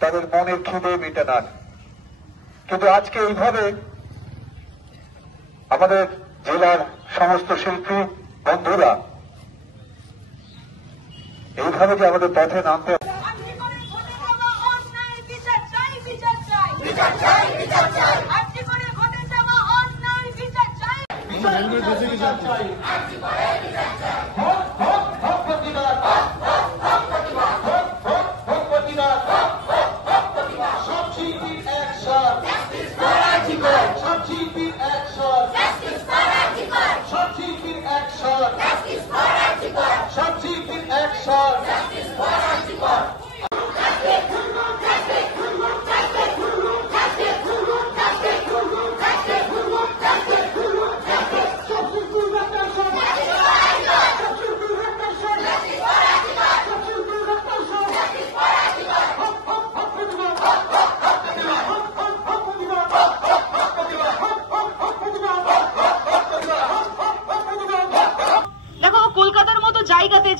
তাদের মনের খিদে মিটে না। কিন্তু আজকে এইভাবে আমাদের জেলার সমস্ত শিল্পী বন্ধুরা এইভাবে যে আমাদের পথে নামতে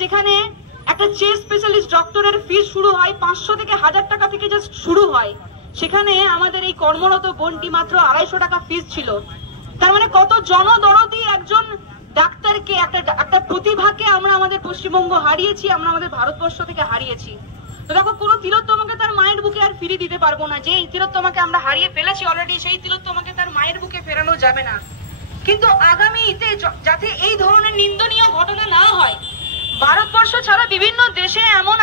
যেখানে একটা চেস্ট স্পেশালিস্ট ডক্টরের ফিস শুরু হয় 500 থেকে 1000 টাকা থেকে জাস্ট শুরু হয়, সেখানে আমাদের এই কর্মরত বোনটি মাত্র 250 টাকা ফিস ছিল। তার মানে কত জনদরদি একজন ডাক্তারকে, একটা প্রতিভাকে আমরা আমাদের পশ্চিমবঙ্গ হারিয়েছি, আমরা আমাদের ভারতবর্ষ থেকে হারিয়েছি। তো দেখো, কোনো তিলোত্তমাকে তার মায়ের বুকে আর ফিরিয়ে দিতে পারবো না। যে তিলোত্তমাকে আমরা হারিয়ে ফেলেছি অলরেডি, সেই তিলোত্তমাকে তার মায়ের বুকে ফেরানো যাবে না। কিন্তু আগামীতে যাতে এই ধরনের নিন্দনীয় ঘটনা না হয়, ভারতবর্ষ ছাড়া বিভিন্ন দেশে এমন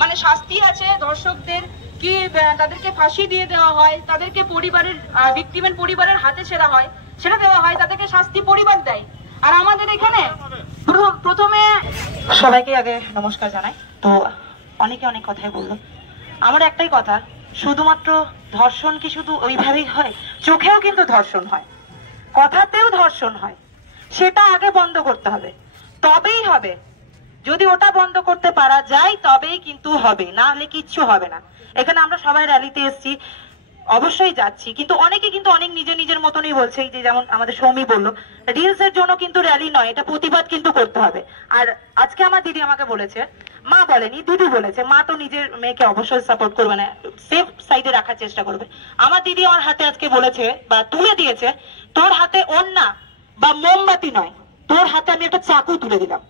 মানে শাস্তি আছে ধর্ষকদের, কি তাদেরকে ফাঁসি দিয়ে দেওয়া হয়, তাদেরকে পরিবারের ভিকটিমের পরিবারের হাতে ছেড়া হয়, সেটা দেওয়া হয়, তাদেরকে শাস্তি পরিবার দেয়। আর আমাদের এখানে প্রথমে সবাইকে আগে নমস্কার জানাই। তো অনেকে অনেক কথাই বললো, আমার একটাই কথা, শুধুমাত্র ধর্ষণ কি শুধু ওইভাবেই হয়? চোখেও কিন্তু ধর্ষণ হয়, কথাতেও ধর্ষণ হয়, সেটা আগে বন্ধ করতে হবে, তবেই হবে। যদি ওটা বন্ধ করতে পারা যায় তবেই কিন্তু হবে, না হলে কিচ্ছু হবে না। এখানে আমরা সবাই র্যালিতে এসেছি, অবশ্যই যাচ্ছি, কিন্তু অনেকে কিন্তু অনেক নিজের মতনই বলছে। এই যে যেমন আমাদের সৌমি বললো, রিলস এর জন্য কিন্তু র্যালি নয়, এটা প্রতিবাদ কিন্তু করতে হবে। আর আজকে আমার দিদি আমাকে বলেছে, মা বলেনি, দিদি বলেছে, মা তো নিজের মেয়েকে অবশ্যই সাপোর্ট করবে না, সেফ সাইডে রাখার চেষ্টা করবে। আমার দিদি আমার হাতে আজকে বলেছে বা তুলে দিয়েছে, তোর হাতে ওড়না বা মোমবাতি নয়, তোর হাতে আমি একটা চাকু তুলে দিলাম।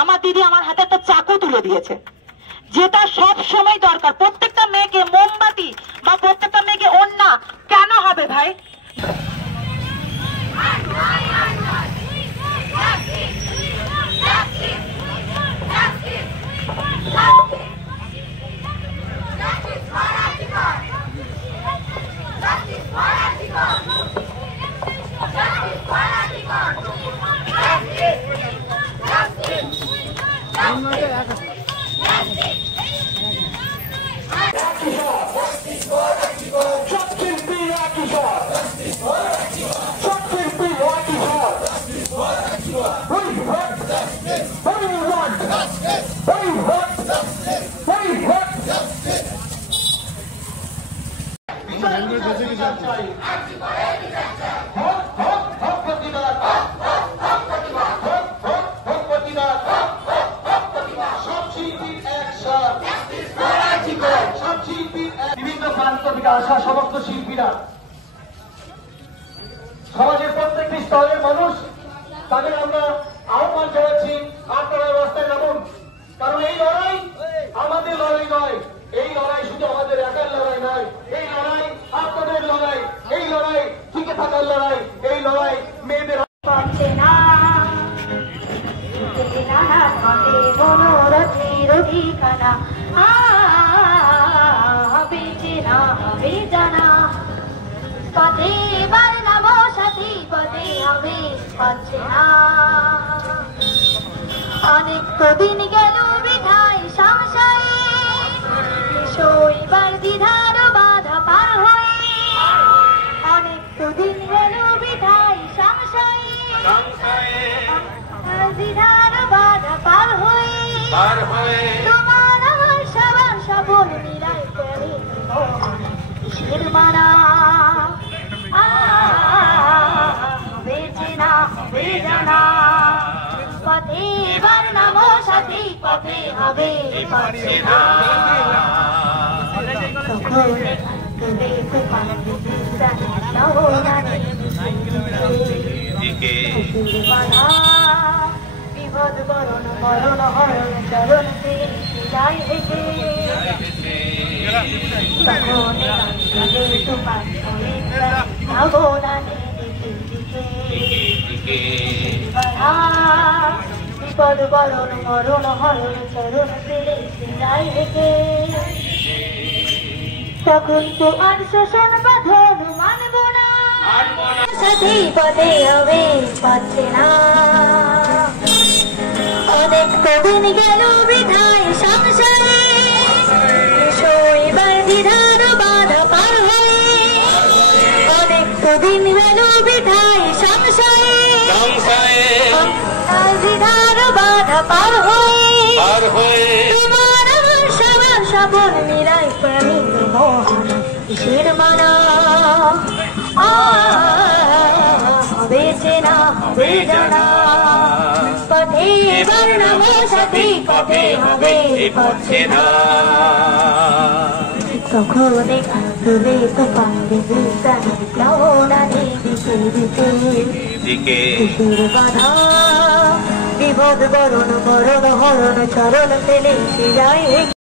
আমার দিদি আমার হাতে একটা চাকু তুলে দিয়েছে, যেটা সব সময় দরকার। প্রত্যেকটা মেয়েকে মোমবাতি বা প্রত্যেকটা মেয়েকে ওড়না কেন হবে ভাই? বিভিন্ন প্রান্ত থেকে আসা সমস্ত শিল্পীরা, সমাজের প্রত্যেকটি স্তরের মানুষ, তাদের আমরা আহ্বান জানাচ্ছি, আপনারা রাস্তায় নামুন। কারণ এই লড়াই আমাদের লড়াই নয়, এই লড়াই শুধু আমাদের একার লড়াই নয়, এই লড়াই আপনাদের লড়াই, এই লড়াই টিকে থাকার লড়াই, এই লড়াই মেয়েদের পদে বার নামো সাথী, পদে হবে হচ্ছে না। অনেক দিন গেল বিধায় সংশয়ে, শৈবার দ্বিধার বাধা পার হয়ে। অনেক দিন গেল বিধায় সংশয়ে, দ্বিধার বাধা পার হয়ে। তোমার আমার সবার সবল মিলাই করে কিসের মারা? বেঁচে না বেজানা পথে এবার নামো সাথী, পথে হবে তখন তুলে তুফান বাধা বিপদ বরণ মরণ হরণ চরণ যাই হেঁটে তখন তুলে তুফান ভাবনানে বাধা বিপদ বরণ মরণ হরণ চরণ যাই হেঁটে তখন তো আর শোষণ বাঁধন মানব না সাথে পদে হবে পাচ্ছে না অনেক কদিন গেল বৃথায় সংসারে শৈবার দ্বিধার বাধা পার হয়ে অনেক কদিন গেল বৃথায় সংসারে দ্বিধার বাধা পার হয়ে তোমার আমার সবার সবল নিরাই প্রেমীর মোহন কিসের মানা হবে চেনা হবে জানা পথে এবার নাম সাথী পথে হবে পথে না তখন তুলে তো পারে প্রাণানি দিকে কিসের বাধা বিপদ বরণ মরণ হরণ চরণ পেলে যায়